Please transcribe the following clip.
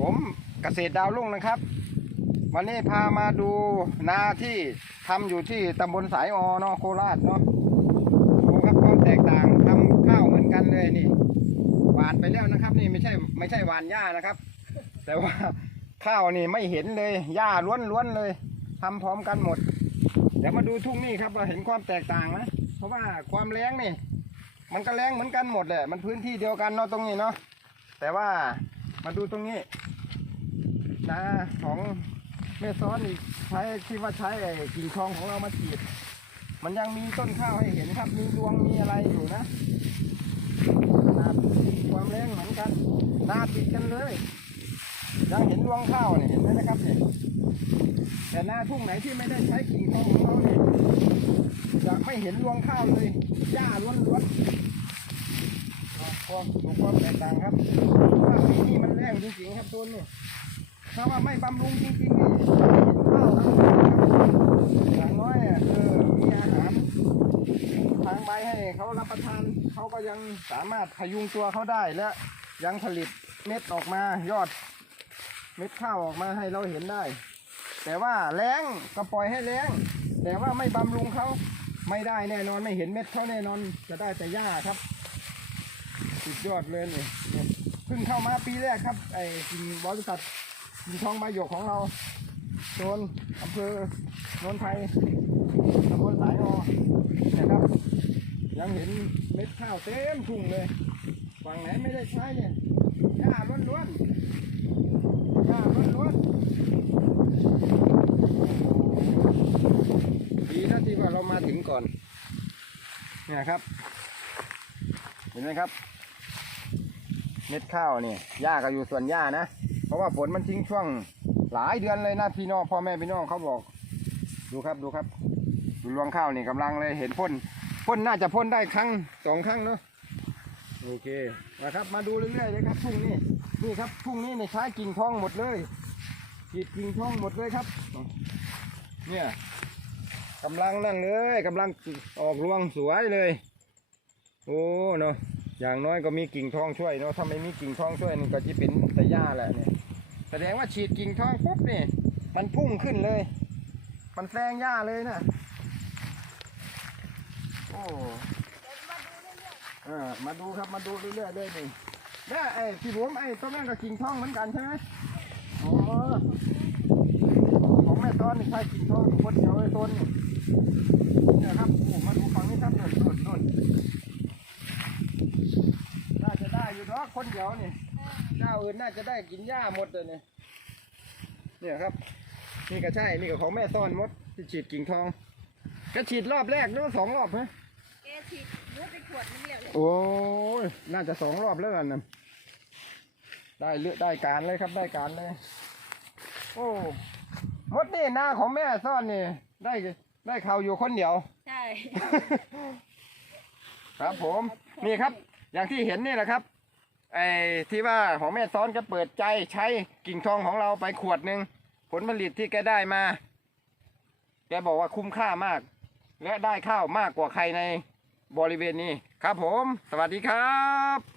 ผมเกษตรดาวรุ่งนะครับ วันนี้พามาดูนาที่ทำอยู่ที่ตำบลสายอเนาะโคราชเนาะดูครับความแตกต่างทำข้าวเหมือนกันเลยนี่หวานไปแล้วนะครับ นี่ไม่ใช่ไม่ใช่หวานหญ้านะครับ แต่ว่าข้าวนี่ไม่เห็นเลยหญ้าล้วนๆเลยทำพร้อมกันหมด เดี๋ยวมาดูทุ่งนี่ครับเราเห็นความแตกต่างนะเพราะว่าความแรงนี่ มันก็แรงเหมือนกันหมดแหละมันพื้นที่เดียวกันเนาะตรงนี้เนาะแต่ว่า มาดูตรงนี้นาของแม่ซ้อนอีกใช้ที่ว่าใช้กิ่งทองของเรามาฉีด มันยังมีต้นข้าวให้เห็นครับ มีดวงมีอะไรอยู่นะนาความแรงเหมือนกันนาติดกันเลย ยังเห็นดวงข้าวเนี่ยเห็นไหมนะครับเนี่ยแต่หน้าทุ่งไหนที่ไม่ได้ใช้กิ่งทองของเราเนี่ยจะไม่เห็นรวงข้าวเลยหญ้าล้วนๆความดูความแตกต่างครับ จริงๆครับต้นนี่ถ้าว่าไม่บำรุงจริงๆนี่ข้าวอย่างน้อยเนี่ยเออมีอาหารทางใบให้เขารับประทานเขาก็ยังสามารถพยุงตัวเขาได้และยังผลิตเม็ดออกมายอด เม็ดข้าวออกมาให้เราเห็นได้ แต่ว่าแรงก็ปล่อยให้แรงแต่ว่าไม่บำรุงเขาไม่ได้แน่นอนไม่เห็นเม็ดเขาแน่นอนจะได้แต่หญ้าครับ สุดยอดเลยนี่ เพิ่งเข้ามาปีแรกครับไอ้กิ่งบริษัทกิ่งทองใบหยกของเราโซนอำเภอโนนไทยตำบลสายอนะครับ ยังเห็นเม็ดข้าวเต็มทุ่งเลยฝั่งไหนไม่ได้ใช้เนี่ยหญ้าล้วนๆหญ้าล้วนๆดีนะที่ว่าเรามาถึงก่อนเนี่ยครับ เห็นไหมครับ เม็ดข้าวเนี่ยหญ้าก็อยู่ส่วนหญ้านะ เพราะว่าฝนมันทิ้งช่วงหลายเดือนเลยนะพี่น้องพ่อแม่พี่น้องเขาบอก ดูครับดูครับดูรวงข้าวนี่กำลังเลยเห็นพ่นพ่นน่าจะพ่นได้ครั้งสองครั้งเนาะโอเคนะครับ มาดูเรื่อยๆเลยครับทุ่งนี้นี่ครับทุ่งนี้เนี่ยใช้กิ่งทองหมดเลยฉีดกิ่งทองหมดเลยครับ เนี่ยกำลังนั่นเลยกำลังออกรวงสวยเลย โอ้เนาะ อย่างน้อยก็มีกิ่งทองช่วยเนาะถ้าไม่มีกิ่งทองช่วยนี่ก็จะเป็นแต่หญ้าแหละเนี่ยแสดงว่าฉีดกิ่งทองปุ๊บนี่มันพุ่งขึ้นเลย มันแซงหญ้าเลยนะโอ้เออมาดูครับมาดูเรื่อยๆเลยนี่เนี่ไอ้พี่ผมไอ้ต้นนั้นกับกิ่งทองเหมือนกันใช่ไหมอ๋อของแม่ต้นนี่ใช่กิ่งทองทุกคนเดียวไอ้ต้นนี่เนี่ยครับโอ้มาดูฝั่งนี้ครับโน่นโน่นโน่นน่าจะได้อยู่เนาะ คนเดียวนี่เจ้าอื่นน่าจะได้กินหญ้าหมดเลยเนี่ยเนี่ยครับ นี่ก็ใช่นี่ก็ของแม่ซ่อนมดที่ฉีดกิ่งทองก็ฉีดรอบแรกหรือว่าสองรอบไหมแกฉีดเลือดไปขวดนึงแล้วเลยโอ้ยน่าจะสองรอบแล้วกันนะได้เลือกได้การเลยครับได้การเลย โอ้มดนี่หน้าของแม่ซ่อนนี่ ได้ได้เขาอยู่คนเดียว ใช่ ครับผม นี่ครับ อย่างที่เห็นนี่แหละครับ ไอ้ที่ว่าของแม่ซ้อนก็เปิดใจใช้กิ่งทองของเราไปขวดหนึ่งผลผลิตที่แกได้มา แกบอกว่าคุ้มค่ามาก และได้ข้าวมากกว่าใครในบริเวณนี้ครับผม สวัสดีครับ